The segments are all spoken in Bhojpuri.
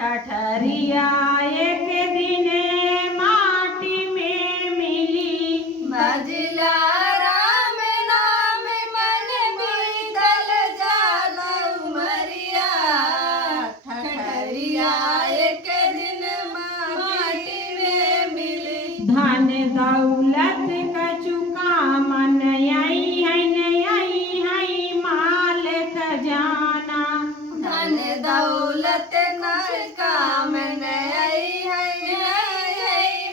ठठरिया एक दिन माटी में मिली। भजला राम नाम मन बीतल जाला उमरिया। ठठरिया एक दिन माटी में मिली। धन दौलत कचुका मन आई है माल खजाना। धन दौलत काम आई है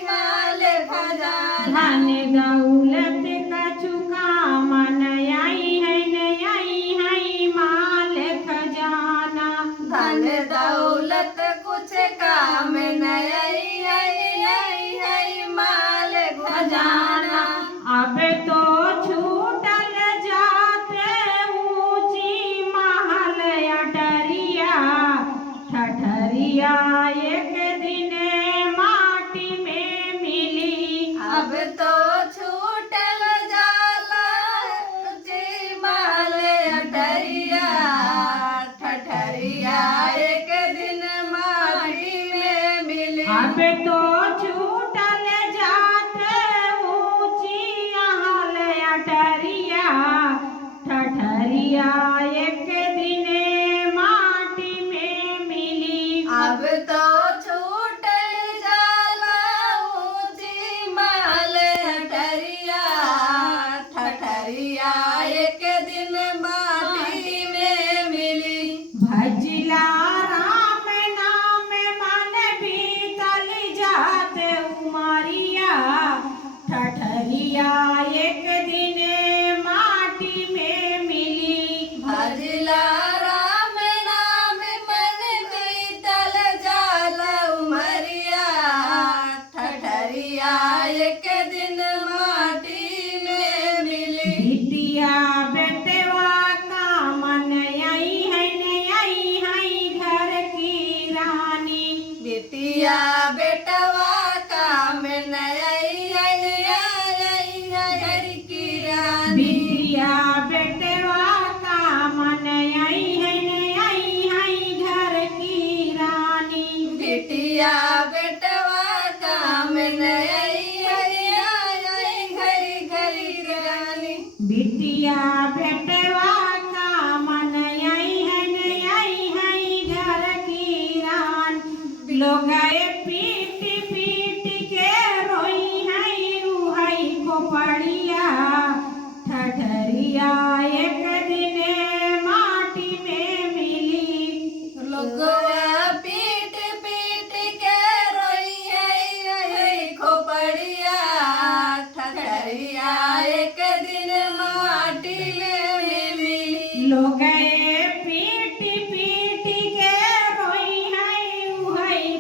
माल खजाना। धन दौलत कचुका मन आई है माल खजाना। धन दौलत कुछ काम आई है माल खजाना। अब तो छूटल जाते ऊंची महल अटरिया। ठठरिया एक दिन माटी में मिली। अब तो छूटल जाला ऊंची महल अटरिया। ठठरिया एक दिन माटी में मिली। अब तो छूटल जाते ऊंची महल अटरिया। ठठरिया एक दिन माटी में मिली। अब तो छूटल जाला ऊंची महल अटरिया। ठठरिया एक दिन माटी में मिली। भजला राम नाम मन बीतल जाते उमरिया। ठठरिया एक दिन माटी में मिली। भजला राम नाम मन बीतल जाला उमरिया। ठठरिया एक दिन माटी में मिली। बिटिया बेटवा का मन आई है घर की रानी। बिटिया बेटवा काम आई है घर की रानी। बिटिया बेटवा का मन आई है घर की रानी। बिटिया बेटवा काम आई है घर की रानी। बिटिया बेटवा का मन आई है घर की रानी। लोग पीट पीट के रोई है को पड़िया। ठठरिया एक दिन माटी में मिली। लोगवा पीट पीट के रोई है खोपड़िया। ठठरिया एक दिन माटी में मिली। लोग पीट पीट के रोई है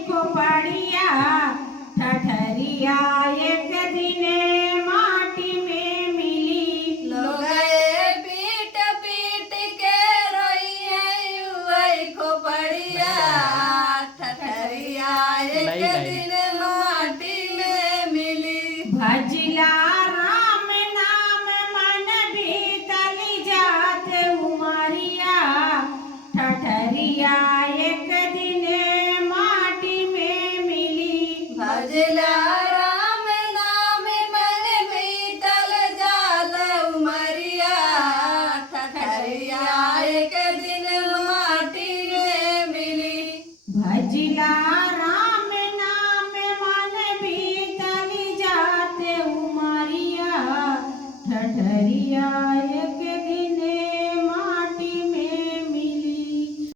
को पड़िया। ठठरिया एक दिन माटी में मिली। लोग पीट पीट के रोई है खोपड़िया। ठठरिया एक दिन माटी में मिली। भजला राम नाम मन बीतल जाते उमरिया। ठठरिया एक दिन माटी में मिली। भजला राम नाम मन बीतल जाला उमरिया। ठठरिया एक दिन माटी में मिली। भजला राम